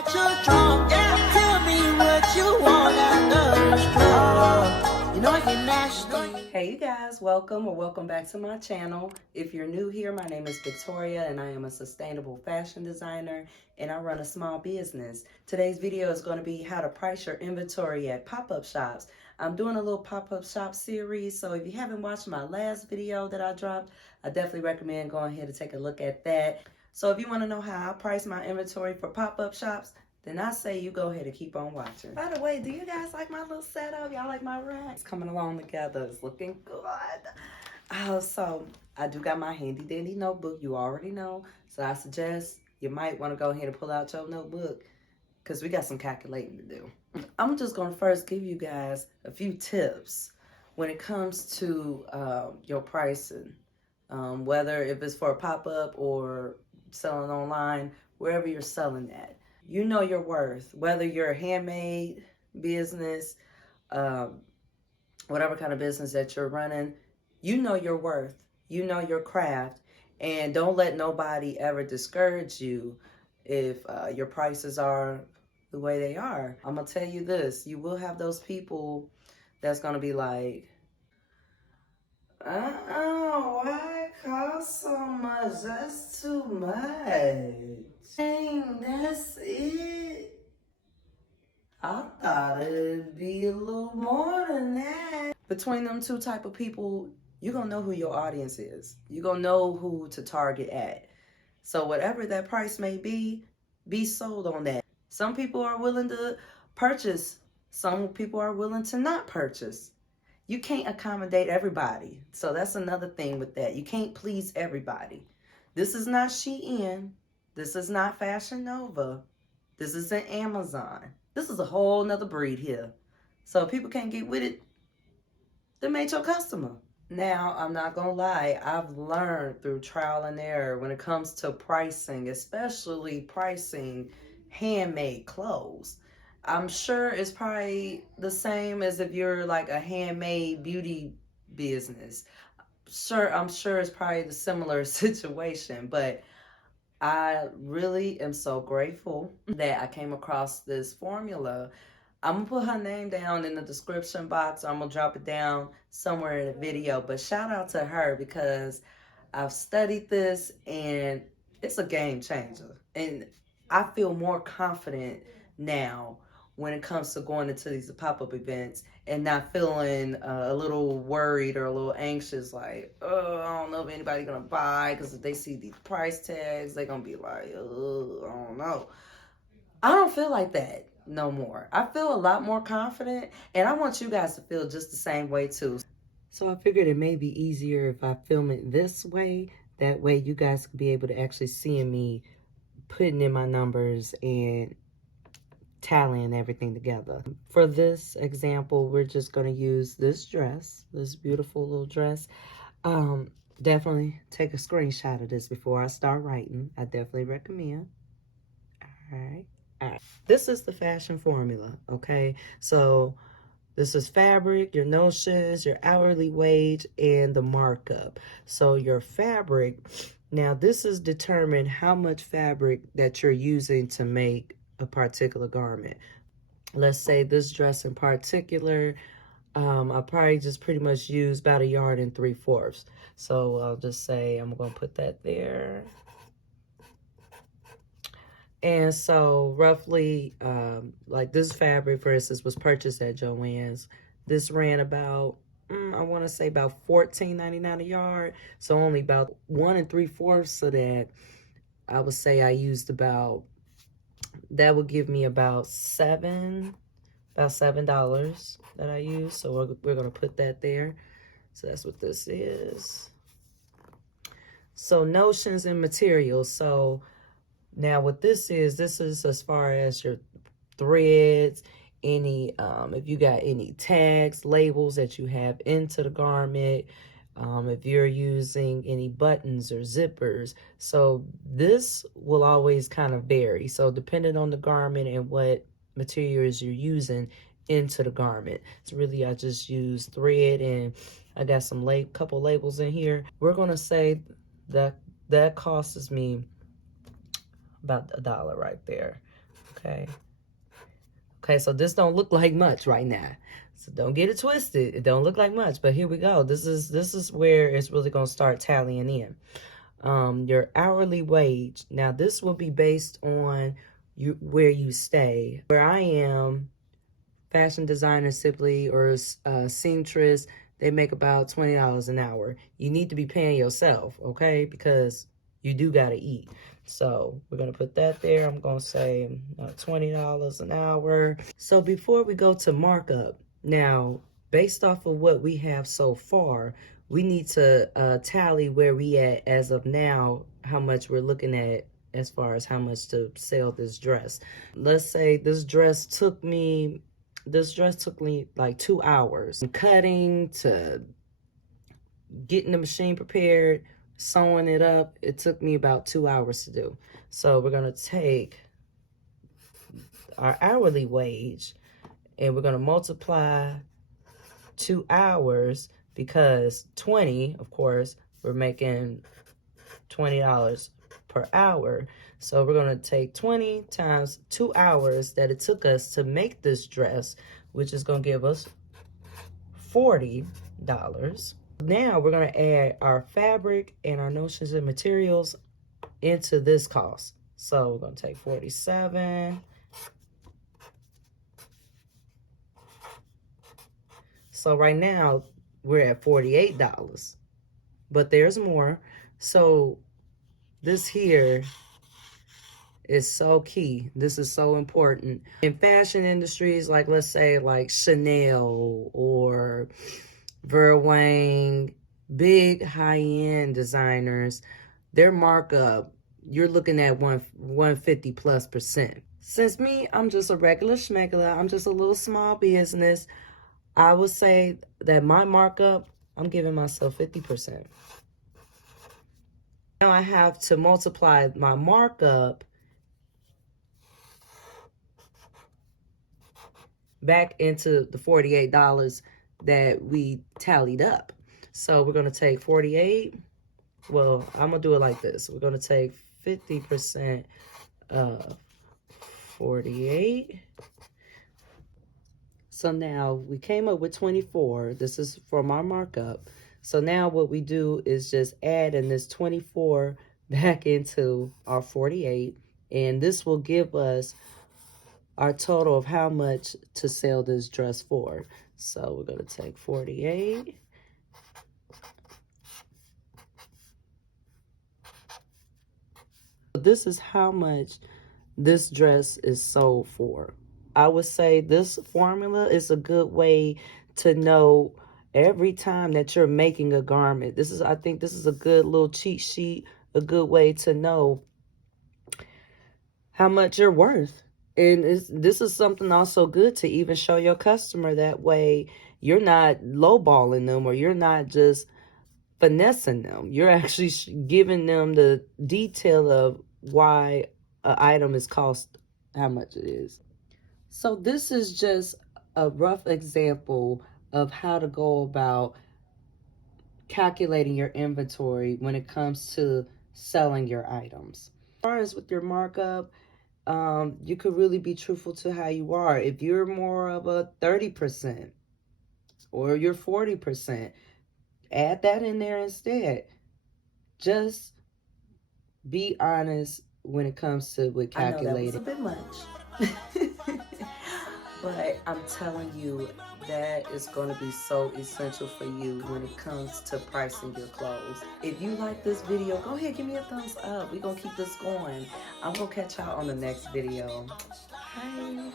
that you're drunk. Yeah. Tell me what you want after this drunk. You know I can nasty. Hey you guys, welcome back to my channel. If you're new here, my name is Victoria and I am a sustainable fashion designer and I run a small business. Today's video is going to be how to price your inventory at pop-up shops. I'm doing a little pop-up shop series, so if you haven't watched my last video that I dropped, I definitely recommend going ahead and take a look at that. So if you want to know how I price my inventory for pop-up shops, then I say you go ahead and keep on watching. By the way, do you guys like my little setup? Y'all like my racks? Coming along together. It's looking good. So I do got my handy dandy notebook. You already know. So I suggest you might want to go ahead and pull out your notebook because we got some calculating to do. I'm just going to first give you guys a few tips when it comes to your pricing. Whether if it's for a pop-up or selling online, wherever you're selling at. You know your worth, whether you're a handmade business, whatever kind of business that you're running, you know your worth, you know your craft, and don't let nobody ever discourage you if your prices are the way they are. I'm gonna tell you this, you will have those people that's gonna be like, why it cost so much? That's too much. Dang, that's it. I thought it'd be a little more than that. Between them two type of people, you're gonna know who your audience is. You're gonna know who to target at. So whatever that price may be sold on that. Some people are willing to purchase. Some people are willing to not purchase. You can't accommodate everybody. So that's another thing with that. You can't please everybody. This is not Shein. This is not Fashion Nova. This isn't Amazon. This is a whole nother breed here. So if people can't get with it, then make your customer. Now, I'm not gonna lie, I've learned through trial and error when it comes to pricing, especially pricing handmade clothes. I'm sure it's probably the same as if you're like a handmade beauty business. I'm sure it's probably the similar situation, but I really am so grateful that I came across this formula. I'm gonna put her name down in the description box, or I'm gonna drop it down somewhere in the video, but shout out to her because I've studied this and it's a game changer. And I feel more confident now when it comes to going into these pop-up events and not feeling a little worried or a little anxious, like, oh, I don't know if anybody's gonna buy, because if they see these price tags, they're gonna be like, oh, I don't know. I don't feel like that no more. I feel a lot more confident, and I want you guys to feel just the same way too. So I figured it may be easier if I film it this way. That way you guys could be able to actually see me putting in my numbers and tallying everything together. For this example, we're just going to use this dress, this beautiful little dress. Definitely take a screenshot of this before I start writing. I definitely recommend. All right. This is the fashion formula, okay? So this is fabric, your notions, your hourly wage, and the markup. So your fabric, now this is determined how much fabric that you're using to make a particular garment. Let's say this dress in particular, I probably just pretty much use about 1 3/4 yards. So I'll just say I'm gonna put that there. And so roughly, like this fabric, for instance, was purchased at Joann's. This ran about, I want to say about $14.99 a yard. So only about 1 3/4 of that, I would say I used about, that would give me about $7 that I use. So we're going to put that there. So that's what this is. So notions and materials. So now what this is as far as your threads, any, if you got any tags, labels that you have into the garment, if you're using any buttons or zippers. So this will always kind of vary. So depending on the garment and what materials you're using into the garment. So really I just use thread, and I got some couple labels in here. We're going to say that costs me about $1 right there. Okay. Okay, so this don't look like much right now. So don't get it twisted. It don't look like much, but here we go. This is where it's really gonna start tallying in. Your hourly wage. Now this will be based on where you stay. Where I am, fashion designer simply or seamstress, they make about $20 an hour. You need to be paying yourself, okay? Because you do gotta eat. So we're gonna put that there. I'm gonna say $20 an hour. So before we go to markup, now based off of what we have so far, we need to tally where we at as of now, how much we're looking at as far as how much to sell this dress. Let's say this dress took me like 2 hours. From cutting to getting the machine prepared, sewing it up, it took me about 2 hours to do. So we're gonna take our hourly wage and we're gonna multiply 2 hours, because 20, of course, we're making $20 per hour. So we're gonna take 20 times 2 hours that it took us to make this dress, which is gonna give us $40. Now we're gonna add our fabric and our notions and materials into this cost. So we're gonna take 47. So right now we're at $48, but there's more. So this here is so key. This is so important. In fashion industries, like let's say like Chanel or Vera Wang, big high-end designers, their markup, you're looking at 150+%. Since me, I'm just a regular schmegula, I'm just a little small business, I would say that my markup, I'm giving myself 50%. Now I have to multiply my markup back into the $48 that we tallied up. So we're gonna take 48. Well, I'm gonna do it like this. We're gonna take 50% of 48. So now we came up with 24. This is from our markup. So now what we do is just add in this 24 back into our 48, and this will give us our total of how much to sell this dress for. So we're gonna take 48. This is how much this dress is sold for. I would say this formula is a good way to know every time that you're making a garment. I think this is a good little cheat sheet, a good way to know how much you're worth. And this is something also good to even show your customer. That way you're not lowballing them, or you're not just finessing them. You're actually giving them the detail of why an item is cost how much it is. So this is just a rough example of how to go about calculating your inventory when it comes to selling your items. As far as with your markup, you could really be truthful to how you are. If you're more of a 30% or you're 40%, add that in there instead. Just be honest when it comes to with calculating. I know that was a bit much. But I'm telling you, that is going to be so essential for you when it comes to pricing your clothes. If you like this video, go ahead, give me a thumbs up. We're going to keep this going. I'm going to catch y'all on the next video. Bye.